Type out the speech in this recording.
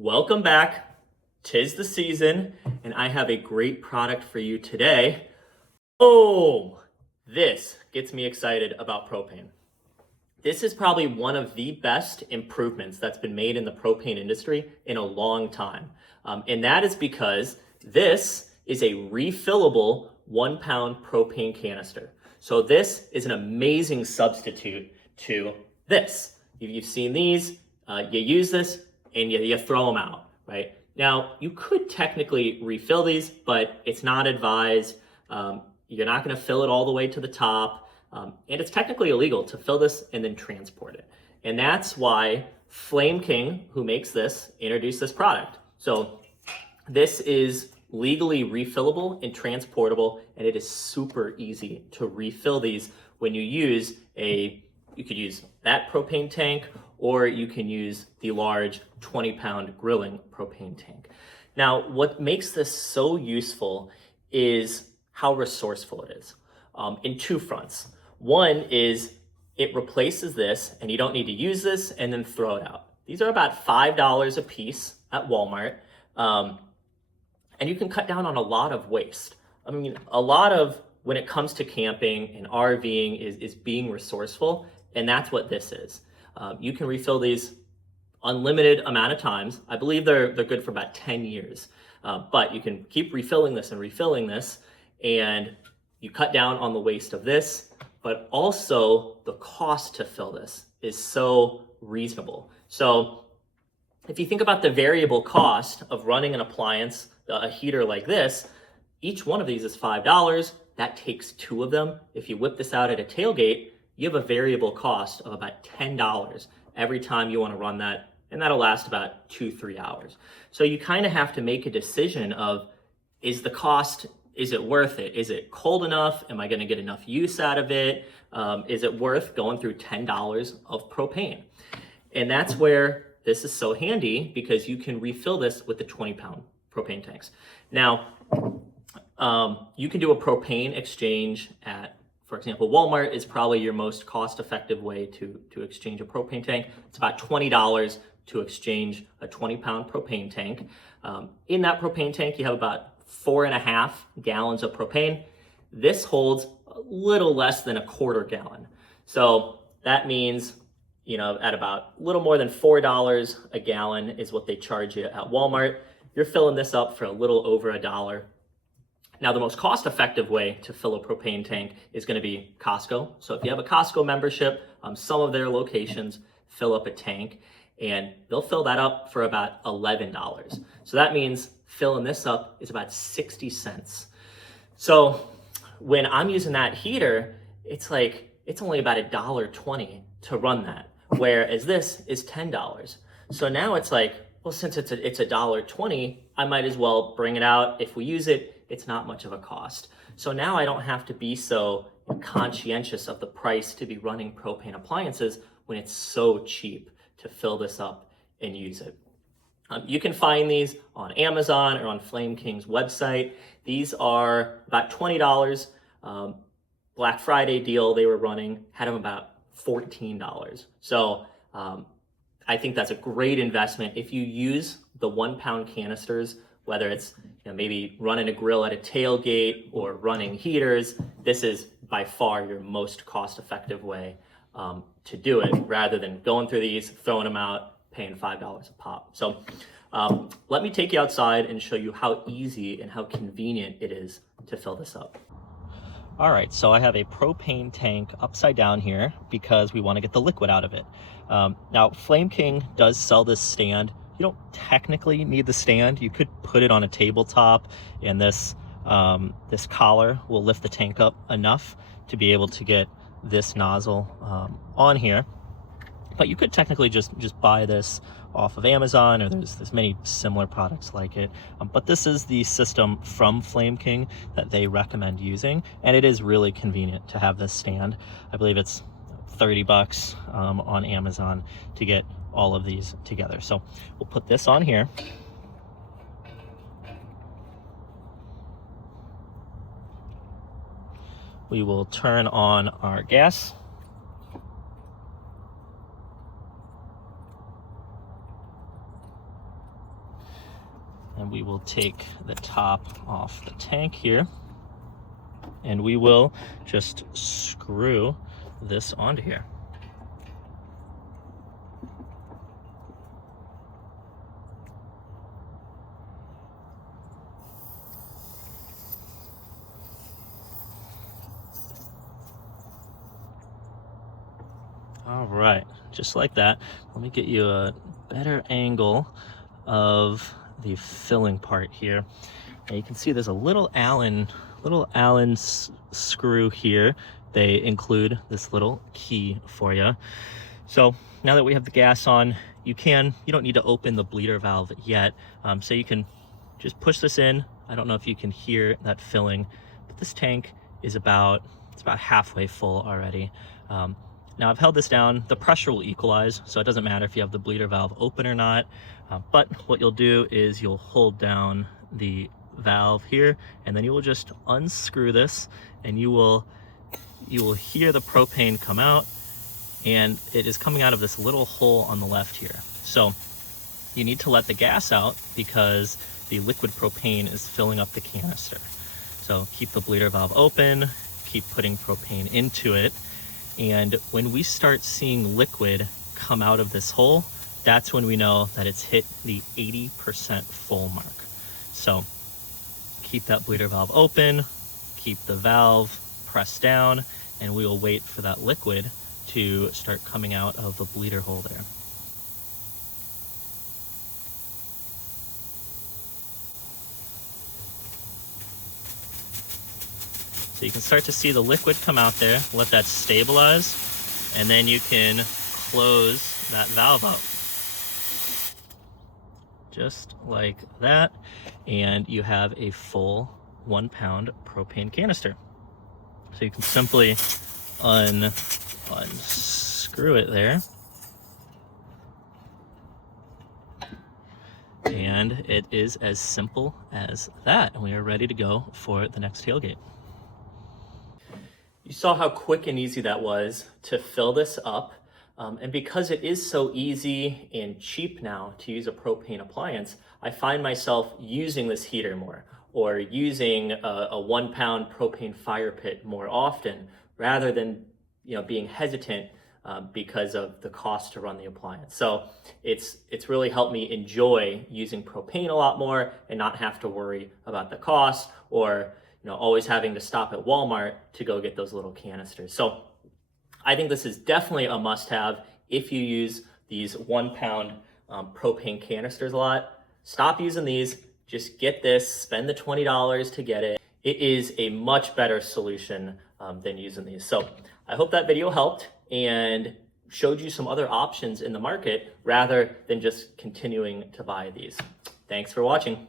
Welcome back. 'Tis the season, and I have a great product for you today. Oh, this gets me excited about propane. This is probably one of the best improvements that's been made in the propane industry in a long time. And that is because this is a refillable 1 pound propane canister. So this is an amazing substitute to this. You've seen these, you use this and you throw them out, right? Now, you could technically refill these, but it's not advised. You're not gonna fill it all the way to the top. And it's technically illegal to fill this and then transport it. And that's why Flame King, who makes this, introduced this product. So this is legally refillable and transportable, and it is super easy to refill these when you use you could use that propane tank, or you can use the large 20-pound grilling propane tank. Now, what makes this so useful is how resourceful it is in two fronts. One is it replaces this, and you don't need to use this and then throw it out. These are about $5 a piece at Walmart, and you can cut down on a lot of waste. I mean, a lot of when it comes to camping and RVing is being resourceful, and that's what this is. You can refill these unlimited amount of times. I believe they're good for about 10 years, but you can keep refilling this and refilling this, and you cut down on the waste of this, but also the cost to fill this is so reasonable. So if you think about the variable cost of running an appliance, a heater like this, each one of these is $5. That takes 2 of them. If you whip this out at a tailgate, you have a variable cost of about $10 every time you want to run that, and that'll last about 2-3 hours. So you kind of have to make a decision of, is the cost, is it worth it? Is it cold enough? Am I going to get enough use out of it? Is it worth going through $10 of propane? And that's where this is so handy, because you can refill this with the 20-pound propane tanks. Now, you can do a propane exchange at, for example, Walmart is probably your most cost-effective way to exchange a propane tank. It's about $20 to exchange a 20-pound propane tank. In that propane tank, you have about 4.5 gallons of propane. This holds a little less than a quarter gallon. So that means, at about a little more than $4 a gallon is what they charge you at Walmart. You're filling this up for a little over $1. Now, the most cost-effective way to fill a propane tank is going to be Costco. So if you have a Costco membership, some of their locations fill up a tank, and they'll fill that up for about $11. So that means filling this up is about 60 cents. So when I'm using that heater, it's only about $1.20 to run that, whereas this is $10. So now it's like, well, since it's $1.20, I might as well bring it out. If we use it, it's not much of a cost. So now I don't have to be so conscientious of the price to be running propane appliances when it's so cheap to fill this up and use it. You can find these on Amazon or on Flame King's website. These are about $20. Black Friday deal they were running had them about $14. So I think that's a great investment. If you use the 1-pound canisters, whether it's maybe running a grill at a tailgate or running heaters, this is by far your most cost-effective way to do it, rather than going through these, throwing them out, paying $5 a pop. So let me take you outside and show you how easy and how convenient it is to fill this up. All right, so I have a propane tank upside down here because we want to get the liquid out of it. Now, Flame King does sell this stand. You don't technically need the stand. You could put it on a tabletop, and this collar will lift the tank up enough to be able to get this nozzle on here. But you could technically just buy this off of Amazon, or there's many similar products like it. But this is the system from Flame King that they recommend using, and it is really convenient to have this stand. I believe it's $30 on Amazon to get all of these together. So we'll put this on here. We will turn on our gas. And we will take the top off the tank here, and we will just screw this onto here. All right, just like that. Let me get you a better angle of the filling part here. And you can see there's a little Allen screw here. They include this little key for you. So now that we have the gas on, you don't need to open the bleeder valve yet. So you can just push this in. I don't know if you can hear that filling, but this tank is it's about halfway full already. Now I've held this down. The pressure will equalize, so it doesn't matter if you have the bleeder valve open or not. But what you'll do is you'll hold down the valve here, and then you will just unscrew this, and you will hear the propane come out, and it is coming out of this little hole on the left here. So you need to let the gas out because the liquid propane is filling up the canister. So keep the bleeder valve open, keep putting propane into it, and when we start seeing liquid come out of this hole, that's when we know that it's hit the 80% full mark. So keep that bleeder valve open, keep the valve pressed down, and we will wait for that liquid to start coming out of the bleeder hole there. So you can start to see the liquid come out there, let that stabilize, and then you can close that valve up. Just like that, and you have a full 1 pound propane canister. So you can simply unscrew it there, and it is as simple as that, and we are ready to go for the next tailgate. You saw how quick and easy that was to fill this up. And because it is so easy and cheap now to use a propane appliance, I find myself using this heater more, or using a 1 pound propane fire pit more often, rather than being hesitant because of the cost to run the appliance. So it's really helped me enjoy using propane a lot more and not have to worry about the cost, or always having to stop at Walmart to go get those little canisters. So I think this is definitely a must-have if you use these 1 pound propane canisters a lot. Stop using these, just get this, spend the $20 to get it. It is a much better solution than using these. So I hope that video helped and showed you some other options in the market rather than just continuing to buy these. Thanks for watching.